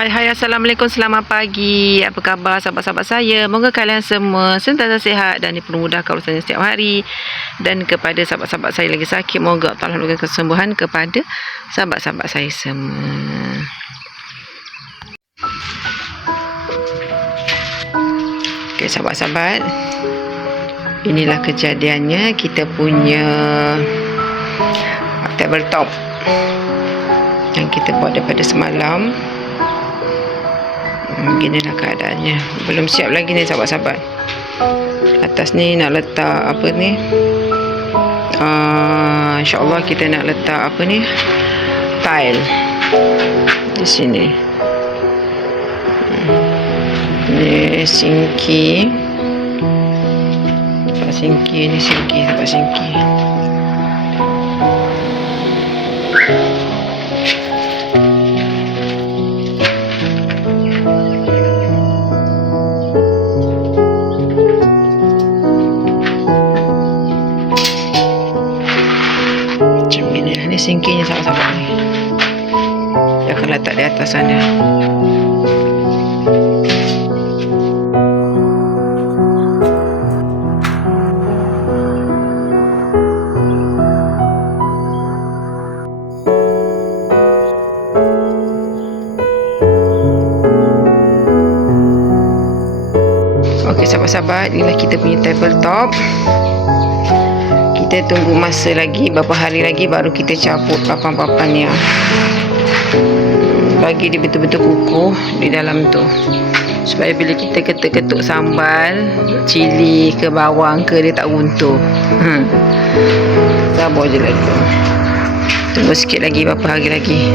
Hai, Assalamualaikum, selamat pagi. Apa khabar sahabat-sahabat saya? Moga kalian semua sentiasa sihat dan dipermudahkan urusannya setiap hari. Dan kepada sahabat-sahabat saya lagi sakit, moga Allah memberikan kesembuhan kepada sahabat-sahabat saya semua. Okey sahabat-sahabat, inilah kejadiannya. Kita punya tabletop yang kita buat daripada semalam. Beginilah keadaannya. Belum siap lagi ni sahabat-sahabat. Atas ni nak letak apa ni, InsyaAllah kita nak letak apa ni, tile di sini. Ni sinki. Tempat sinki ni, tempat sinki. Ni sinkinya sahabat-sahabat ni. Dia akan letak di atas sana. Okey sahabat-sahabat, inilah kita punya tabletop. Kita tunggu masa lagi, beberapa hari lagi baru kita cabut papan-papannya. Bagi dia betul-betul kukuh di dalam tu. Supaya bila kita ketuk-ketuk sambal, cili ke bawang ke, dia tak runtuh. Sabar je lah tu. Tunggu sikit lagi, beberapa hari lagi.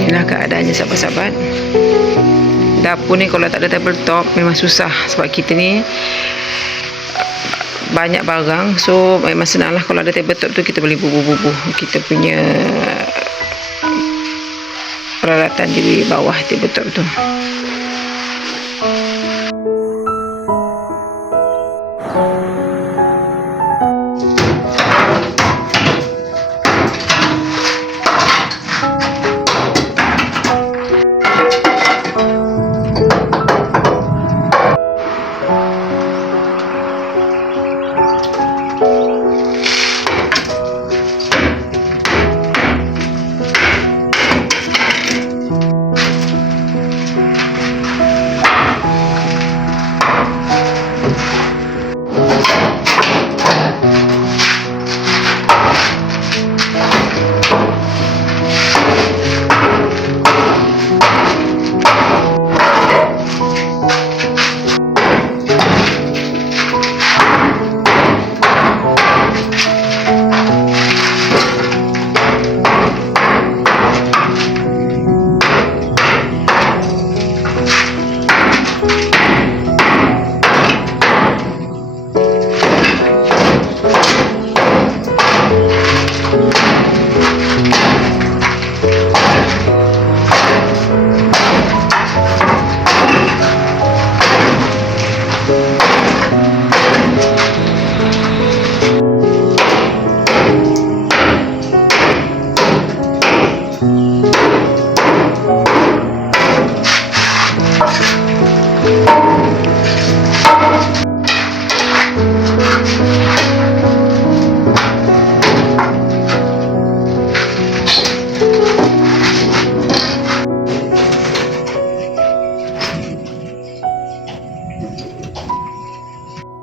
Inilah keadaannya sahabat-sahabat. Dapur ni kalau tak ada tabletop memang susah. Sebab kita ni banyak barang, so memang senang lah. Kalau ada tabletop tu kita boleh bubuh-bubuh kita punya peralatan di bawah tabletop tu.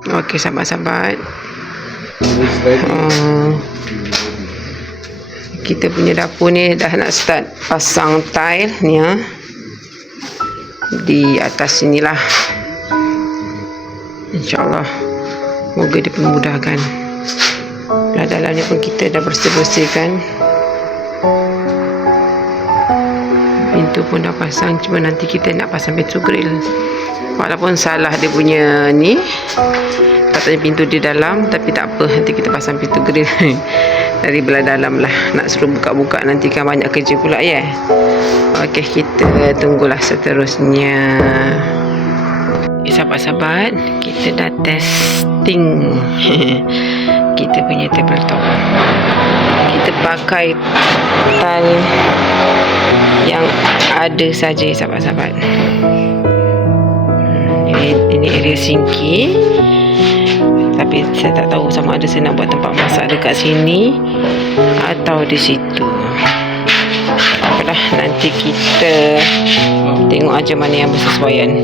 Okey sahabat-sahabat, kita punya dapur ni dah nak start pasang tile ni ya. Di atas sinilah. InsyaAllah moga dipermudahkan. Belah dalam ni pun kita dah bersih-bersihkan. Pintu pun dah pasang, cuma nanti kita nak pasang pintu grill. Walaupun salah dia punya ni, katanya pintu di dalam, tapi tak apa, nanti kita pasang pintu grill dari belah dalam lah. Nak suruh buka-buka nanti kan banyak kerja pula ya. Okey, kita tunggulah seterusnya. Sahabat-sahabat, kita dah testing kita punya tabletop. kita pakai tali yang ada saja, sahabat-sahabat. Ini area sinki, tapi saya tak tahu sama ada saya nak buat tempat masak dekat sini atau di situ. Apalah, nanti kita tengok aja mana yang bersesuaian.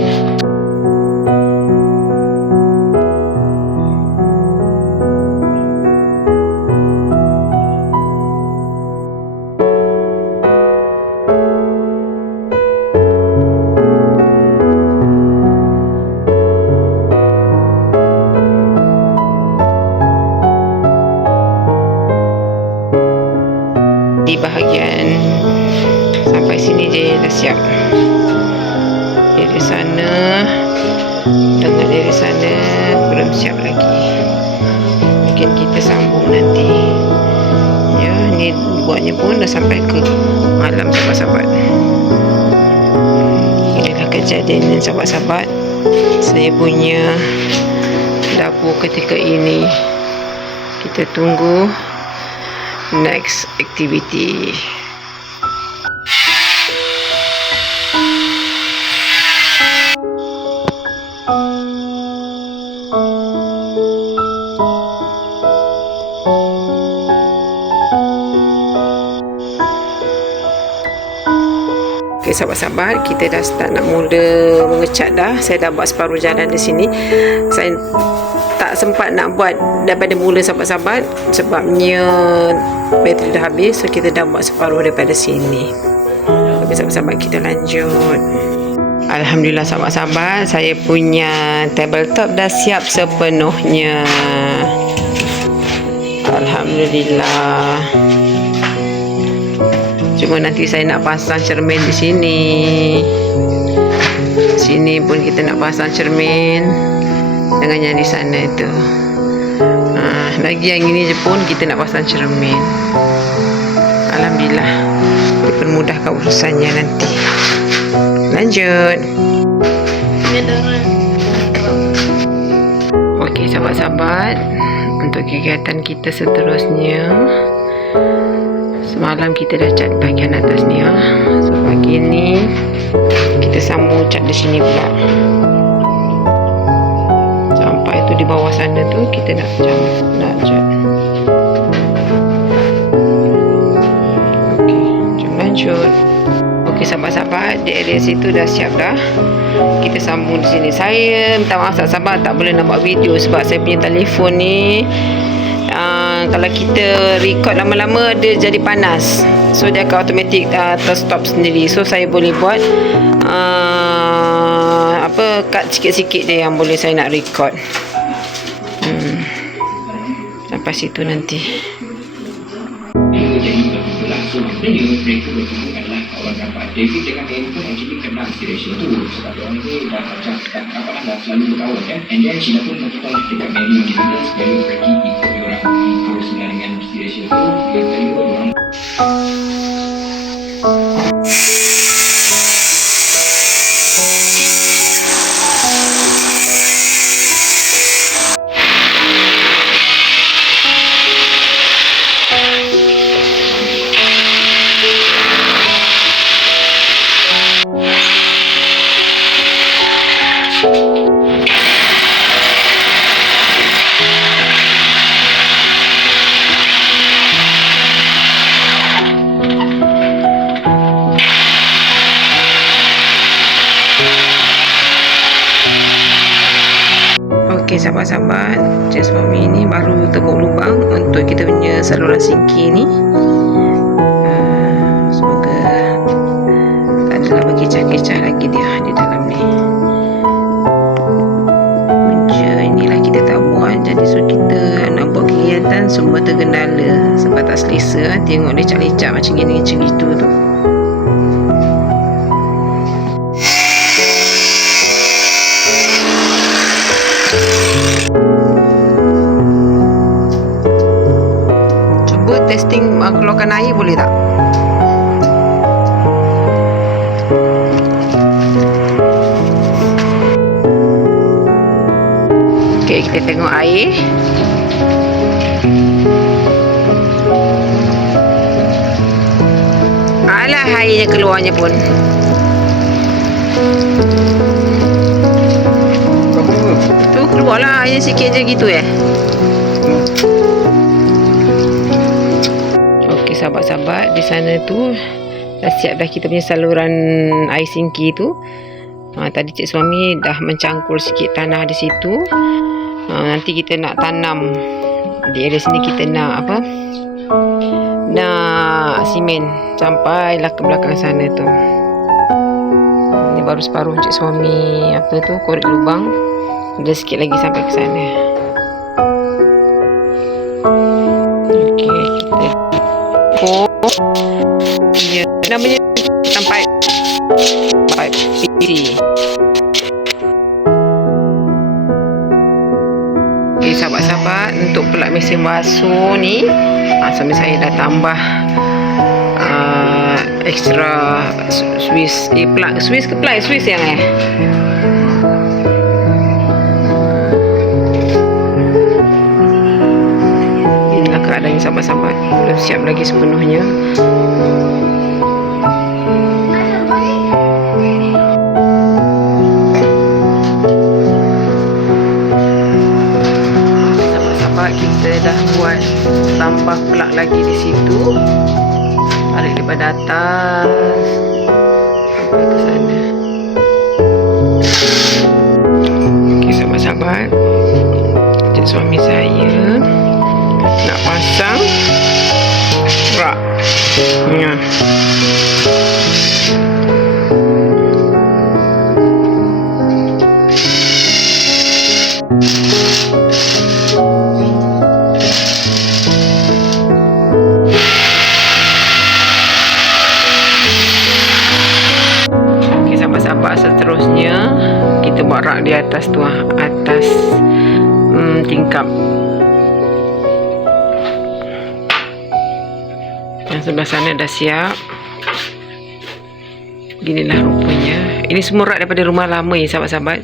Di bahagian sampai sini je dah siap. Dari sana dengan dari sana belum siap lagi. Mungkin kita sambung nanti. Ya, ni buatnya pun dah sampai ke malam, sahabat-sahabat. Inilah kejadian, sahabat-sahabat, saya punya dapur ketika ini. Kita tunggu next activity. Okay, sahabat-sahabat, kita dah start nak mula mengecat dah. Saya dah buat separuh jalan di sini. Saya tak sempat nak buat daripada mula, sahabat-sahabat, sebabnya bateri dah habis. So kita dah buat separuh daripada sini. Okay, sahabat-sahabat, kita lanjut. Alhamdulillah, sahabat-sahabat, saya punya tabletop dah siap sepenuhnya. Alhamdulillah. Cuma nanti saya nak pasang cermin di sini. Sini pun kita nak pasang cermin dengan yang di sana itu. Lagi yang ini je pun kita nak pasang cermin. Alhamdulillah, dipermudahkan urusannya nanti. Lanjut. Okey, sahabat-sahabat, untuk kegiatan kita seterusnya, semalam kita dah cat bahagian atas ni ya. So pagi ni kita sambung cat di sini pula. Sampai tu di bawah sana tu kita nak cat. Okey, jom lanjut. Okey, sahabat-sahabat, di area situ dah siap dah. Kita sambung di sini. Saya minta maaf, sahabat, tak boleh nak buat video sebab saya punya telefon ni kalau kita record lama-lama dia jadi panas, so dia akan automatik terstop sendiri. So saya boleh buat cut sikit-sikit je yang boleh saya nak record. Sampai situ nanti. Mereka bertemu adalah kawan rapat. David dengan Annie pun actually kenal inspiration tu sebab orang ni dah macam dah selalu berkawan kan. And then Sheila pun beritahu dekat Mary di sana supaya pergi ikut diorang senang dengan inspiration tu. Dia kata diorang Okey, sahabat-sahabat, Jasmine ini baru tepuk lubang untuk kita punya saluran sinki ni. Semoga tak adalah berkecah-kecah lagi dia di dalam ni. Punca inilah kita tak buat, jadi so kita nak buat kegiatan semua tergendala sebab tak selesa. Tengok lecak-lecak macam gini, macam gitu tu. Testing keluarkan air boleh tak? Okey, kita tengok air. lah airnya keluarnya pun. Tu keluarlah airnya sikit je gitu ya. Okey sahabat-sahabat, di sana tu dah siap dah kita punya saluran air singki tu. Tadi cik suami dah mencangkul sikit tanah di situ. Nanti kita nak tanam di area sini, kita nak apa? Nak simen sampailah ke belakang sana tu. Ini baru separuh cik suami apa tu korek lubang. Ada sikit lagi sampai ke sana. Okey, kita ya, namanya sampai PC. Okey sahabat-sahabat, untuk pula mesin basuh ni suami saya dah tambah extra Swiss plug, Swiss ke plug, Swiss yang inilah keadaannya sahabat-sahabat, belum siap lagi sepenuhnya. Kita dah buat tambah plug lagi di situ, tarik daripada atas sampai ke sana. Okey sahabat-sahabat, cik suami saya nak pasang rak. Sahabat, seterusnya kita buat rak di atas tu, atas tingkap. Yang sebelah sana dah siap. Beginilah rupanya. Ini semua rak daripada rumah lama ya sahabat-sahabat.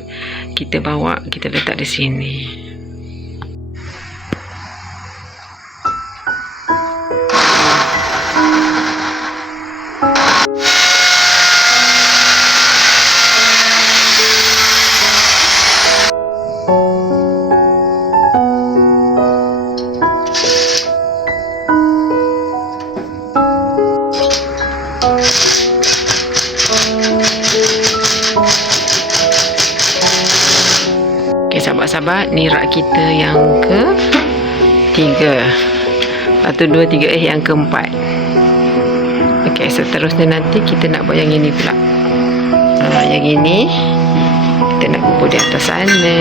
Kita bawa, kita letak di sini. Sahabat-sahabat, ni rak kita yang ke-3. 1, 2, 3, yang ke-4. Okey, seterusnya nanti kita nak buat yang ini pula. Yang ini kita nak kubur di atas sana.